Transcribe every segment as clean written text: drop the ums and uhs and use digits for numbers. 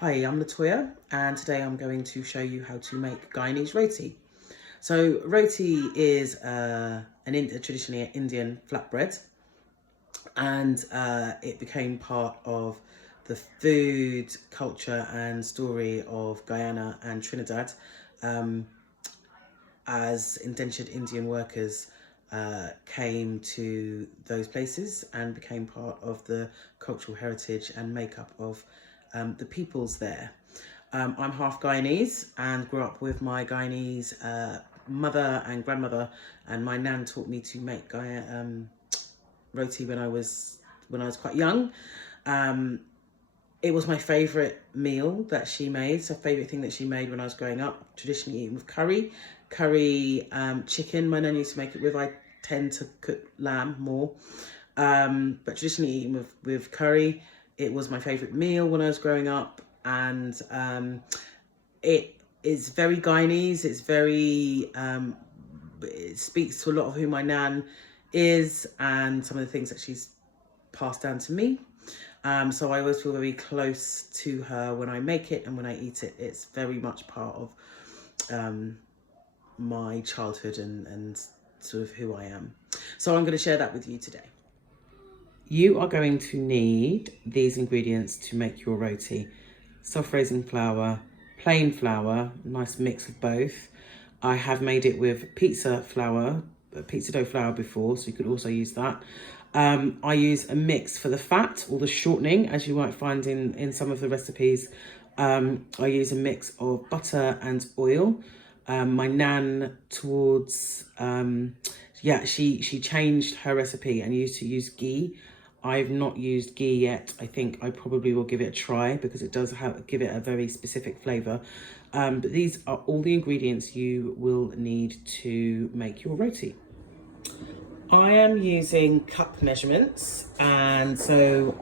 Hi, I'm LaToyah, and today I'm going to show you how to make Guyanese roti. So roti is traditionally an Indian flatbread, and it became part of the food, culture and story of Guyana and Trinidad as indentured Indian workers came to those places and became part of the cultural heritage and makeup of the peoples there. I'm half Guyanese and grew up with my Guyanese mother and grandmother, and my nan taught me to make roti when I was quite young. It was my favourite meal that she made. So favourite thing that she made when I was growing up, traditionally eaten with curry. Chicken, my nan used to make it with. I tend to cook lamb more. But traditionally eaten with curry. It was my favourite meal when I was growing up. And it is very Guyanese. It's very, it speaks to a lot of who my nan is and some of the things that she's passed down to me. So I always feel very close to her when I make it and when I eat it. It's very much part of my childhood and sort of who I am. So I'm going to share that with you today. You are going to need these ingredients to make your roti. Self-raising flour, plain flour, nice mix of both. I have made it with pizza dough flour before, so you could also use that. I use a mix for the fat or the shortening, as you might find in some of the recipes. I use a mix of butter and oil. My nan she changed her recipe and used to use ghee. I've not used ghee yet. I think I probably will give it a try because it does give it a very specific flavour. But these are all the ingredients you will need to make your roti. I am using cup measurements, and so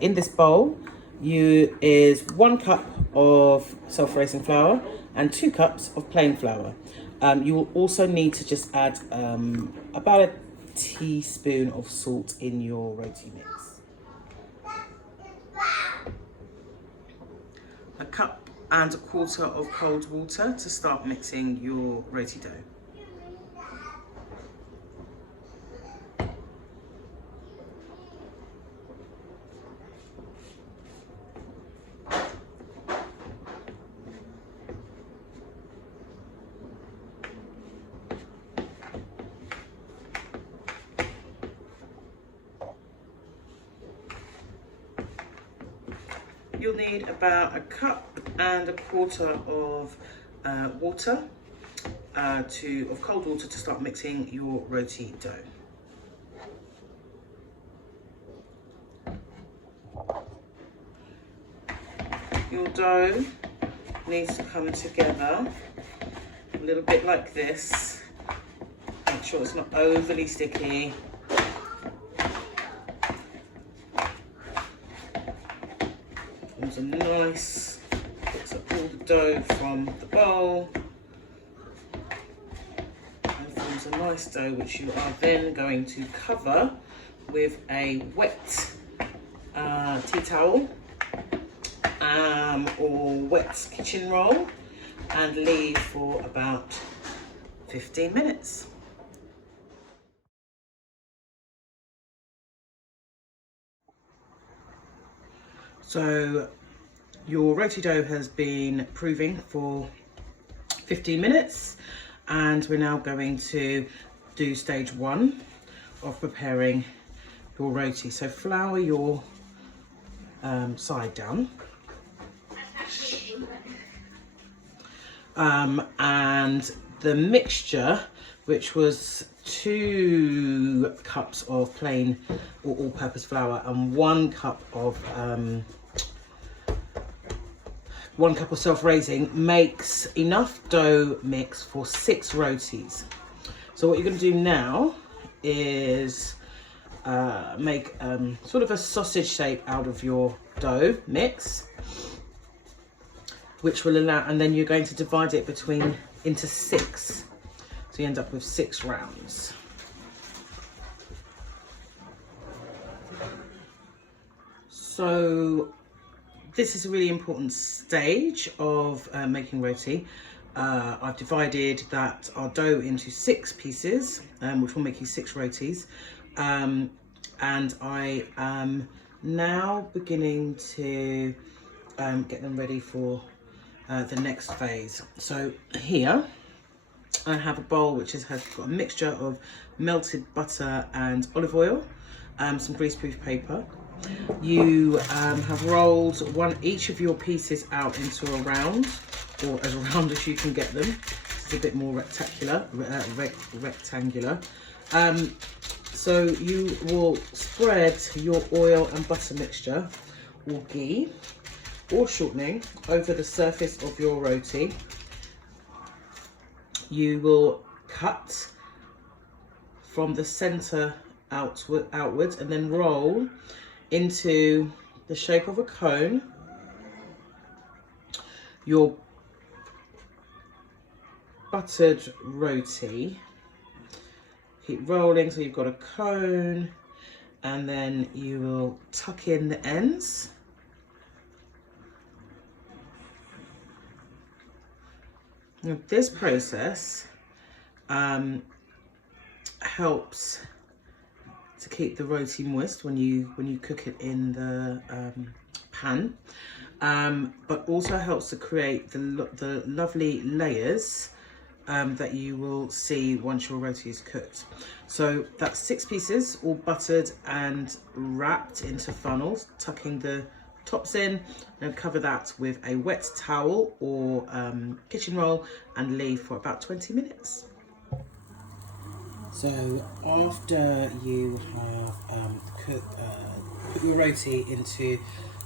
in this bowl is 1 cup of self-raising flour and 2 cups of plain flour. You will also need to just add about a teaspoon of salt in your roti mix. 1.25 cups of cold water to start mixing your roti dough. You'll need about 1.25 cups of water, of cold water to start mixing your roti dough. Your dough needs to come together a little bit like this. Make sure it's not overly sticky. Forms a nice, picks up all the dough from the bowl and forms a nice dough which you are then going to cover with a wet tea towel or wet kitchen roll and leave for about 15 minutes. So your roti dough has been proving for 15 minutes and we're now going to do stage 1 of preparing your roti. So flour your side down. And the mixture, which was 2 cups of plain or all-purpose flour and 1 cup of self-raising, makes enough dough mix for 6 rotis. So what you're going to do now is make sort of a sausage shape out of your dough mix, which will allow, and then you're going to divide it into 6. So you end up with 6 rounds. So this is a really important stage of making roti. I've divided our dough into 6 pieces, which will make you 6 rotis. And I am now beginning to get them ready for the next phase. So here I have a bowl which has got a mixture of melted butter and olive oil, some greaseproof paper. You have rolled each of your pieces out into a round, or as round as you can get them. It's a bit more rectangular. So you will spread your oil and butter mixture, or ghee, or shortening, over the surface of your roti. You will cut from the center outwards and then roll into the shape of a cone your buttered roti. Keep rolling so you've got a cone, and then you will tuck in the ends. Now, this process helps to keep the roti moist when you cook it in the pan, but also helps to create the lovely layers that you will see once your roti is cooked. So that's 6 pieces, all buttered and wrapped into funnels, tucking the tops in, and cover that with a wet towel or kitchen roll and leave for about 20 minutes. So after you have put your roti into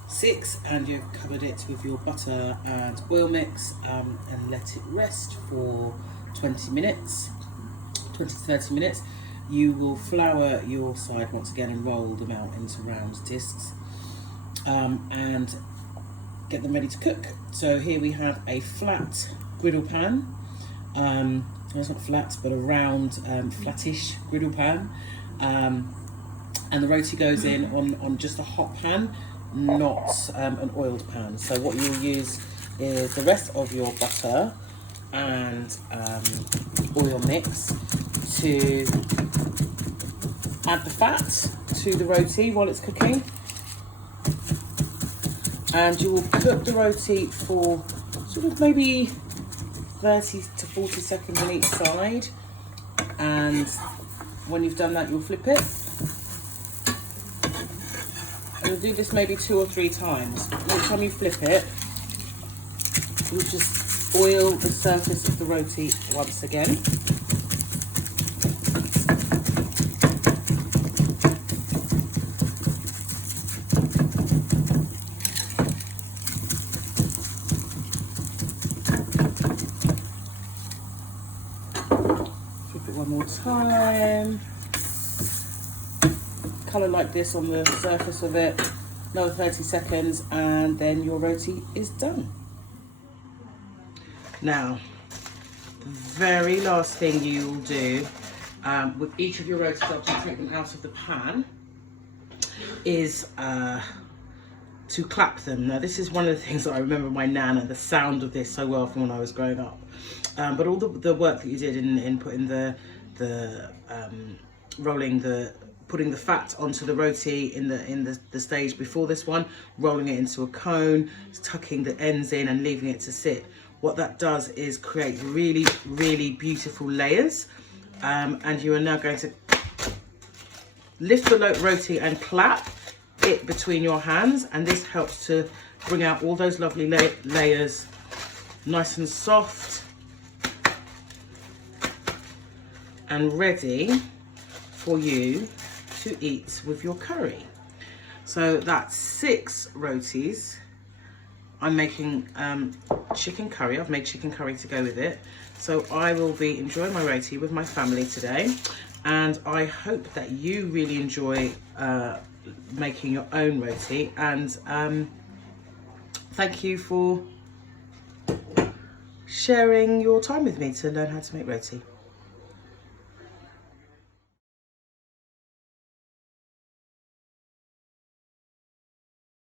6 and you've covered it with your butter and oil mix and let it rest for 20 to 30 minutes, you will flour your side once again and roll them out into round discs and get them ready to cook. So here we have a flat griddle pan. It's not flat, but a round, flattish griddle pan. And the roti goes in on just a hot pan, not an oiled pan. So what you'll use is the rest of your butter and oil mix to add the fat to the roti while it's cooking. And you will cook the roti for sort of maybe 30 to 40 seconds on each side, and when you've done that you'll flip it, and you'll do this maybe 2 or 3 times. Each time you flip it, you'll just oil the surface of the roti once again. One more time. Colour like this on the surface of it. Another 30 seconds and then your roti is done. Now, the very last thing you will do with each of your rotis after you take them out of the pan is to clap them. Now, this is one of the things that I remember my nana, the sound of this so well from when I was growing up. But all the work that you did in putting putting the fat onto the roti in the stage before this one, rolling it into a cone, tucking the ends in and leaving it to sit. What that does is create really, really beautiful layers. And you are now going to lift the roti and clap it between your hands, and this helps to bring out all those lovely layers, nice and soft and ready for you to eat with your curry. So that's 6 rotis. I'm making chicken curry. I've made chicken curry to go with it. So I will be enjoying my roti with my family today, and I hope that you really enjoy making your own roti, and thank you for sharing your time with me to learn how to make roti.